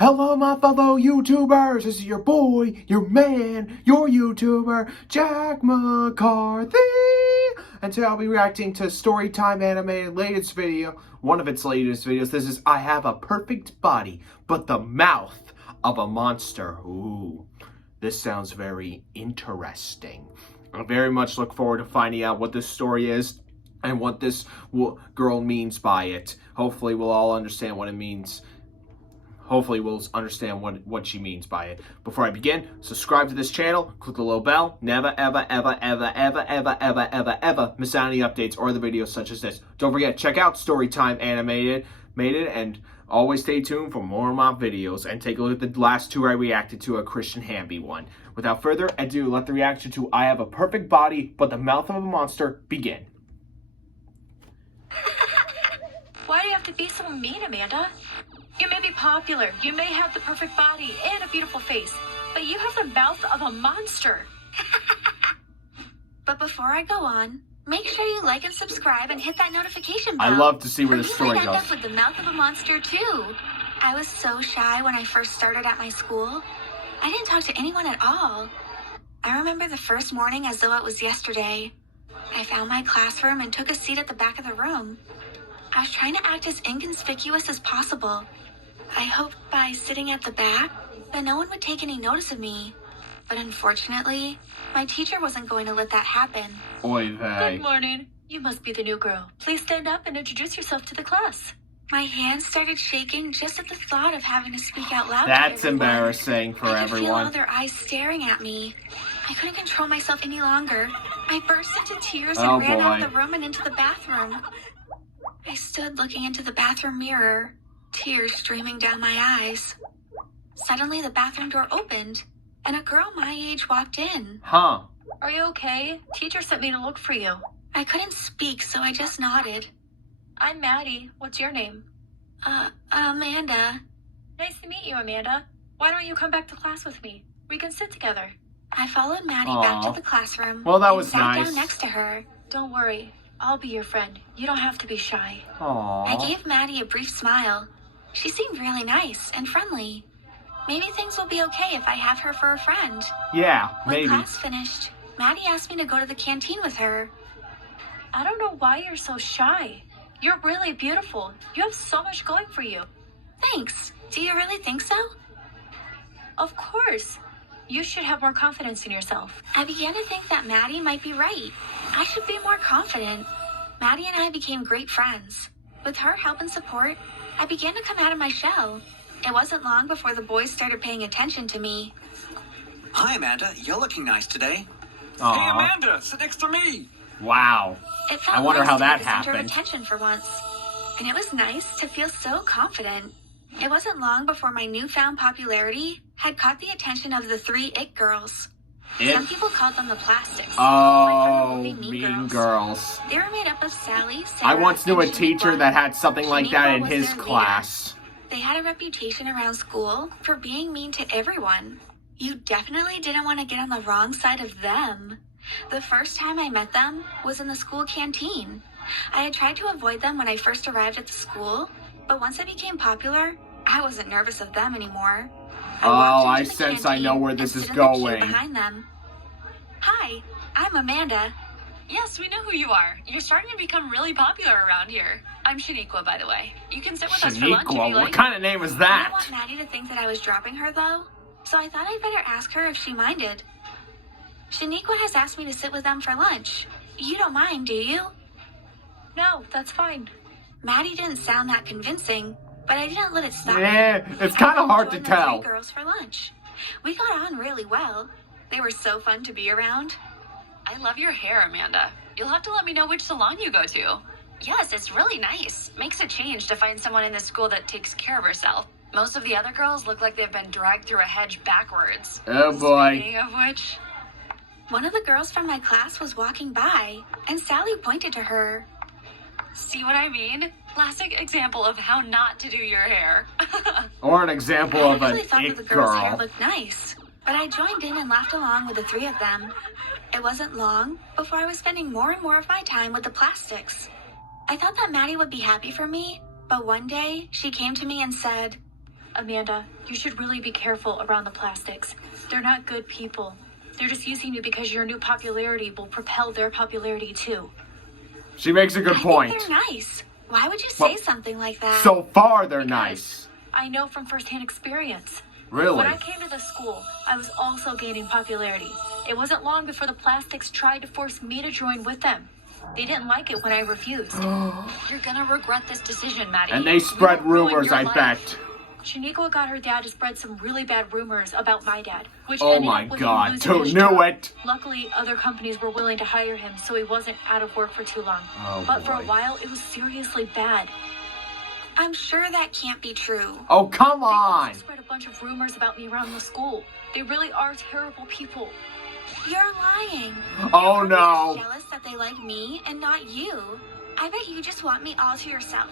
Hello, my fellow YouTubers. This is your boy, your man, your YouTuber, Jack McCarthy. And today I'll be reacting to Storytime Animated latest video, one of its latest videos. This is I Have a Perfect Body, but the Mouth of a Monster. Ooh, this sounds very interesting. I very much look forward to finding out what this story is and what this girl means by it. Hopefully we'll all understand what it means. Hopefully we'll understand what she means by it. Before I begin, subscribe to this channel, click the little bell, never ever miss out on any updates or the videos such as this. Don't forget, check out Storytime Animated, and always stay tuned for more of my videos, and take a look at the last two I reacted to, a Christian Hamby one. Without further ado, let the reaction to I Have a Perfect Body, but the Mouth of a Monster begin. Why do you have to be so mean, Amanda? You may be popular, you may have the perfect body and a beautiful face, but you have the mouth of a monster. But before I go on, make sure you like and subscribe and hit that notification bell. I love to see where the story I might end goes. up with the mouth of a monster too. I was so shy when I first started at my school. I didn't talk to anyone at all. I remember the first morning as though it was yesterday. I found my classroom and took a seat at the back of the room. I was trying to act as inconspicuous as possible. I hoped by sitting at the back that no one would take any notice of me. But unfortunately, my teacher wasn't going to let that happen. Oy vey. Good morning. You must be the new girl. Please stand up and introduce yourself to the class. My hands started shaking just at the thought of having to speak out loud. That's to everyone. embarrassing for I could feel all everyone. their eyes staring at me. I couldn't control myself any longer. I burst into tears and Oh, ran out boy. of the room and into the bathroom. I stood looking into the bathroom mirror, tears streaming down my eyes. Suddenly, the bathroom door opened, and a girl my age walked in. Huh. Are you okay? Teacher sent me to look for you. I couldn't speak, so I just nodded. I'm Maddie. What's your name? Amanda. Nice to meet you, Amanda. Why don't you come back to class with me? We can sit together. I followed Maddie Aw. back to the classroom. Well, that and was sat nice. down next to her. Don't worry. I'll be your friend. You don't have to be shy. Aww. I gave Maddie a brief smile. She seemed really nice and friendly. Maybe things will be okay if I have her for a friend. Yeah, When maybe. class finished, Maddie asked me to go to the canteen with her. I don't know why you're so shy. You're really beautiful. You have so much going for you. Thanks. Do you really think so? Of course. You should have more confidence in yourself. I began to think that Maddie might be right. I should be more confident. Maddie and I became great friends. With her help and support, I began to come out of my shell. It wasn't long before the boys started paying attention to me. Hi, Amanda. You're looking nice today. Aw. Hey, Amanda, sit next to me. Wow. It felt I wonder nice how to that be the center of happened. attention for once. And it was nice to feel so confident. It wasn't long before my newfound popularity had caught the attention of the three It girls. Some people called them the Plastics. Oh, like from the movie Mean Girls. They were made up of Sally, I Sarah, once knew a and teacher Shaniqua. that had something like that in Shaniqua was his their leader. class. They had a reputation around school for being mean to everyone. You definitely didn't want to get on the wrong side of them. The first time I met them was in the school canteen. I had tried to avoid them when I first arrived at the school, but once I became popular, I wasn't nervous of them anymore. Oh, walked I into the sense I know canteen where and this stood is in the queue going. behind them. Hi, I'm Amanda. Yes, we know who you are. You're starting to become really popular around here. I'm Shaniqua, by the way. You can sit with us for lunch if you Shaniqua, like. what kind of name is I that? didn't want Maddie to think that I was dropping her, though, so I thought I'd better ask her if she minded. Shaniqua has asked me to sit with them for lunch. You don't mind, do you? No, that's fine. Maddie didn't sound that convincing, but I didn't let it stop me. Yeah, it's kind of hard to Joined the tell. three girls for lunch. We got on really well. They were so fun to be around. I love your hair, Amanda. You'll have to let me know which salon you go to. Yes, it's really nice. Makes a change to find someone in this school that takes care of herself. Most of the other girls look like they've been dragged through a hedge backwards. Oh boy. Speaking of which, One of the girls from my class was walking by, and Sally pointed to her. see what I mean? Classic example of how not to do your hair. Or an example I of an actually thought that the it girl's hair girl. looked nice, but I joined in and laughed along with the three of them. It wasn't long before I was spending more and more of my time with the Plastics. I thought that Maddie would be happy for me, but one day she came to me and said, Amanda, you should really be careful around the plastics. They're not good people. They're just using you because your new popularity will propel their popularity too. She makes a good point. I think they're nice. Why would you say something like that? So far, they're Because nice. I know from firsthand experience. Really? When I came to the school, I was also gaining popularity. It wasn't long before the plastics tried to force me to join with them. They didn't like it when I refused. You're gonna regret this decision, Maddie. And they spread You will ruin rumors, your I life. bet. Shaniqua got her dad to spread some really bad rumors about my dad, which Oh ended my up with him god, losing who his knew job. it? Luckily, other companies were willing to hire him, so he wasn't out of work for too long. Oh, but for a boy. while, it was seriously bad. I'm sure that can't be true. Oh, come They on! also spread a bunch of rumors about me around the school. They really are terrible people. You're lying. Oh You're no! probably just jealous that they like me and not you. I bet you just want me all to yourself.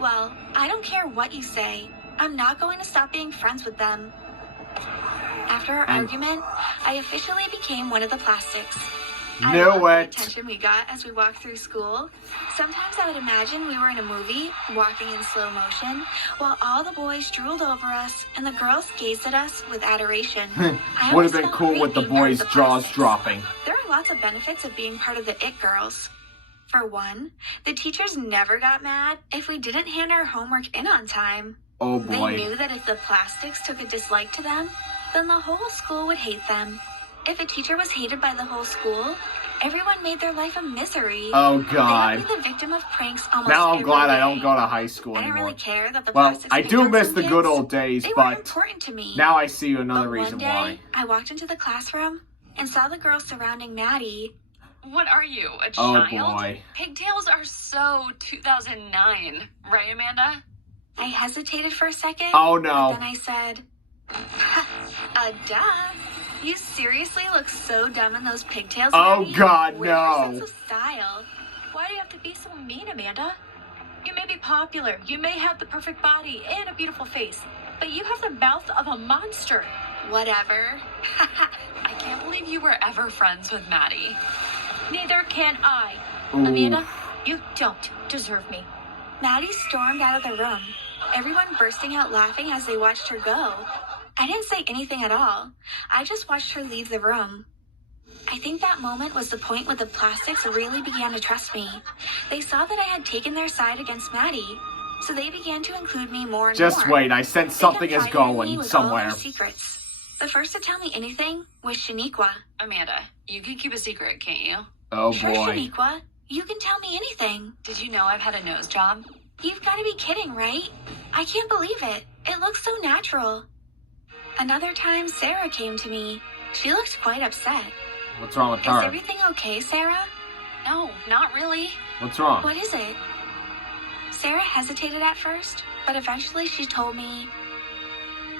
Well, I don't care what you say. I'm not going to stop being friends with them. After our argument, I officially became one of the plastics. I Knew loved the it. attention we got as we walked through school. Sometimes I would imagine we were in a movie, walking in slow motion, while all the boys drooled over us and the girls gazed at us with adoration. I Would always have been felt cool great with the being part of boys' the jaws plastics. dropping. There are lots of benefits of being part of the It Girls. For one, the teachers never got mad if we didn't hand our homework in on time. Oh They boy. knew that if the plastics took a dislike to them, then the whole school would hate them. If a teacher was hated by the whole school, everyone made their life a misery. Oh They god. would be the victim of pranks almost Now I'm every glad I day. don't go to high school I didn't anymore. really care that the Well, plastics I picked do on miss some the good kids. old days, They were but important to me. now I see another But reason one day, why. I walked into the classroom and saw the girls surrounding Maddie. What are you, a Oh child? boy. Pigtails are so 2009, right, Amanda? I hesitated for a second. Oh But no. then I said, duh. You seriously look so dumb in those pigtails, Oh, Maddie? God, Where's your no. sense of style? Why do you have to be so mean, Amanda? You may be popular, you may have the perfect body and a beautiful face, but you have the mouth of a monster. Whatever. I can't believe you were ever friends with Maddie. Neither can I. Ooh. Amanda, you don't deserve me. Maddie stormed out of the room, everyone bursting out laughing as they watched her go. I didn't say anything at all. I just watched her leave the room. I think that moment was the point where the plastics really began to trust me. They saw that I had taken their side against Maddie, so they began to include me more and Just more. wait, I sense They something is confided in me going with all somewhere. their secrets. The first to tell me anything was Shaniqua. Amanda, you can keep a secret, can't you? Oh Sure, boy. Shaniqua. You can tell me anything. Did you know I've had a nose job? You've got to be kidding, right? I can't believe it. It looks so natural. Another time, Sarah came to me. She looked quite upset. What's wrong with Is her? everything okay, Sarah? No, not really. What's wrong? What is it? Sarah hesitated at first, but eventually she told me,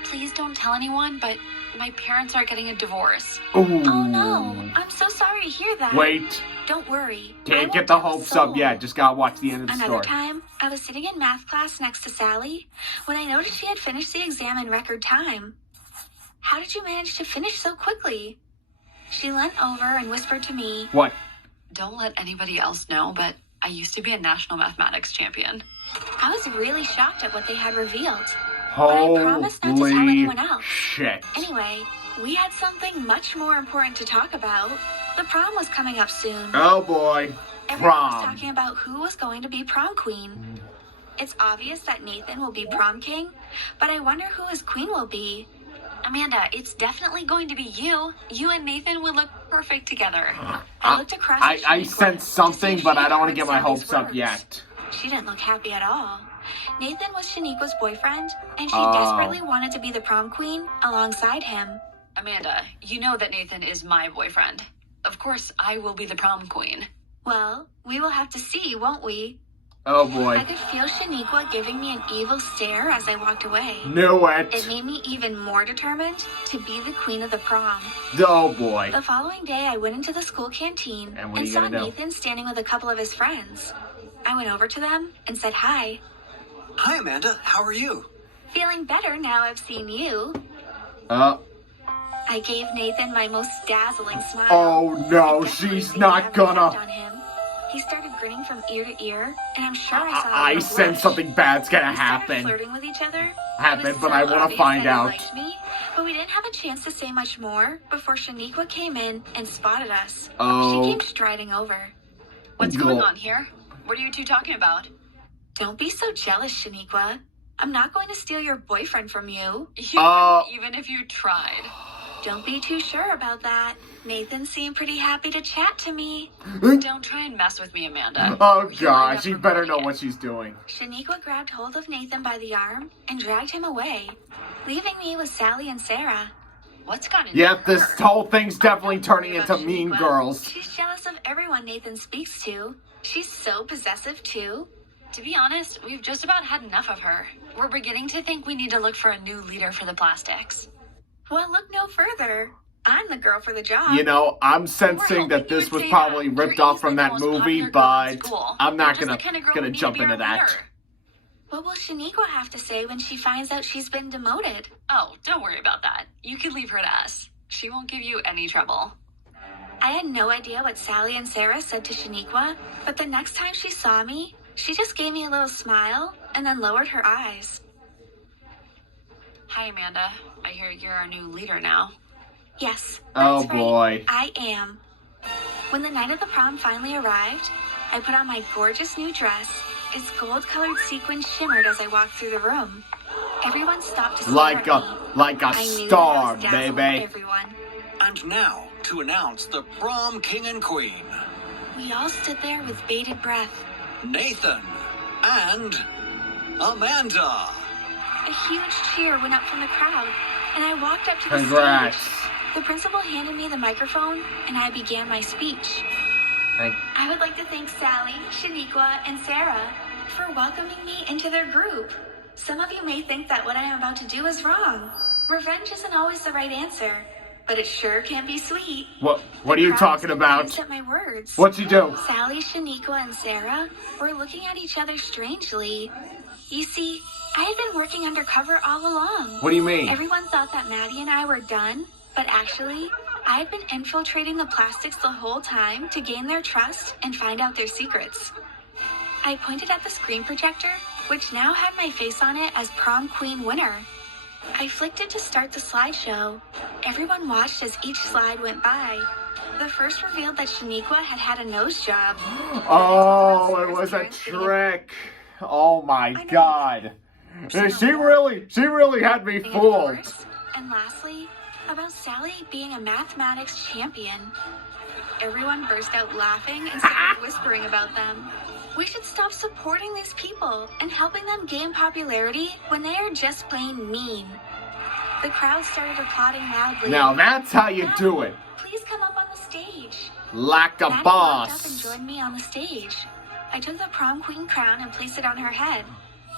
Please don't tell anyone, but my parents are getting a divorce. Ooh. "Oh no, I'm so sorry to hear that." Wait. Don't worry. I Can't won't get the tell a hopes up soul." yet. Just gotta watch the end of the Another story. time, I was sitting in math class next to Sally when I noticed she had finished the exam in record time. How did you manage to finish so quickly? She leant over and whispered to me, What? Don't let anybody else know, but I used to be a national mathematics champion. I was really shocked at what they had revealed. I promise not to tell Holy anyone else. shit. Anyway, we had something much more important to talk about. The prom was coming up soon. Oh boy. Everyone was Prom. talking about who was going to be prom queen. It's obvious that Nathan will be prom king, but I wonder who his queen will be. Amanda, it's definitely going to be you. You and Nathan would look perfect together. I looked across at I Shaniqua sense to see something, if but she I don't want to heard get my Sally's hopes up words. yet. She didn't look happy at all. Nathan was Shaniqua's boyfriend, and she Oh. desperately wanted to be the prom queen alongside him. Amanda, you know that Nathan is my boyfriend. Of course, I will be the prom queen. Well, we will have to see, won't we? Oh I boy. could feel Shaniqua giving me an evil stare as I walked away. Knew It it. made me even more determined to be the queen of the prom. Oh boy. The following day, I went into the school canteen And what are you saw gonna do? Nathan standing with a couple of his friends. I went over to them and said hi. Hi, Amanda. How are you? Feeling better now I've seen you. Uh. I gave Nathan my most dazzling smile. Oh no, I definitely she's think I not have an effect gonna. on him. He started grinning from ear to ear, and I'm sure I saw I sense something bad's gonna We started happen. flirting with each other. Happen, It was but so I want to obvious find that he out. liked me, but we didn't have a chance to say much more before Shaniqua came in and spotted us. Oh. She came striding over. What's going on here? What are you two talking about? Don't be so jealous, Shaniqua. I'm not going to steal your boyfriend from you. You wouldn't even if you tried. Don't be too sure about that. Nathan seemed pretty happy to chat to me. Don't try and mess with me, Amanda. Oh You gosh, end she up better know regretting what it. she's doing. Shaniqua grabbed hold of Nathan by the arm and dragged him away, leaving me with Sally and Sarah. What's gone into Yep, her? this whole thing's definitely Don't worry turning about into Mean Shaniqua. Girls. She's jealous of everyone Nathan speaks to. She's so possessive, too. To be honest, we've just about had enough of her. We're beginning to think we need to look for a new leader for the plastics. Well, look no further. I'm the girl for the job. You know, I'm We're sensing hoping that you this would was say probably that. ripped You're off from easily that the most movie, popular girl in but school. I'm not You're gonna just the kind of girl gonna who need jump to be into our that. leader. What will Shaniqua have to say when she finds out she's been demoted? Oh, don't worry about that. You can leave her to us. She won't give you any trouble. I had no idea what Sally and Sarah said to Shaniqua, but the next time she saw me, she just gave me a little smile and then lowered her eyes. Hi, Amanda. I hear you're our new leader now. Yes, Oh, that's right. boy. I am. When the night of the prom finally arrived, I put on my gorgeous new dress. Its gold-colored sequins shimmered as I walked through the room. Everyone stopped to stare Like at a me. like a I knew star, that I was dazzling baby. everyone. And now, to announce the prom king and queen, We all stood there with bated breath. Nathan and Amanda. A huge cheer went up from the crowd, and I walked up to the Congrats. stage. The principal handed me the microphone, and I began my speech. Thank- I would like to thank Sally, Shaniqua, and Sarah for welcoming me into their group. Some of you may think that what I am about to do is wrong. Revenge isn't always the right answer, but it sure can be sweet. What are you The crowd talking was about? confused at my words. What'd you do? Sally, Shaniqua, and Sarah were looking at each other strangely. You see, I had been working undercover all along. What do you mean? Everyone thought that Maddie and I were done, but actually, I had been infiltrating the plastics the whole time to gain their trust and find out their secrets. I pointed at the screen projector, which now had my face on it as prom queen winner. I flicked it to start the slideshow. Everyone watched as each slide went by. The first revealed that Shaniqua had had a nose job. Oh, it was a trick. Oh my god. She really had me fooled. And lastly, about Sally being a mathematics champion. Everyone burst out laughing and started whispering about them. We should stop supporting these people and helping them gain popularity when they are just plain mean. The crowd started applauding loudly. Now that's how you do it. Please come up on the stage. Like a Maddie walked up and boss. joined me on the stage. I took the prom queen crown and placed it on her head.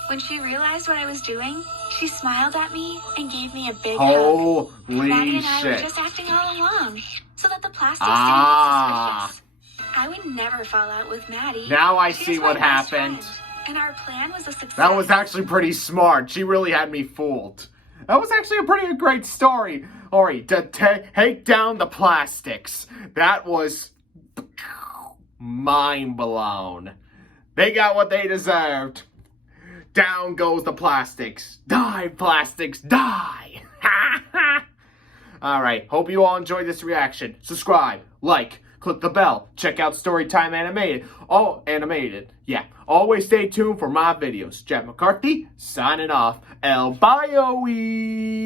When she realized what I was doing, she smiled at me and gave me a big hug. Holy Maddie and I were shit. just acting all along, so that the plastics Ah. didn't get suspicious. I would never fall out with Maddie. Now I She's see my what best happened. friend, and our plan was a success. That was actually pretty smart. She really had me fooled. That was actually a pretty great story. Alright, to take down the plastics. That was mind blown. They got what they deserved. Down goes the plastics. Die, plastics, die. Alright, hope you all enjoyed this reaction. Subscribe, like, click the bell, check out Storytime Animated. Oh, animated. Yeah. Always stay tuned for my videos. Jack McCarthy, signing off. El Bye-o-wee.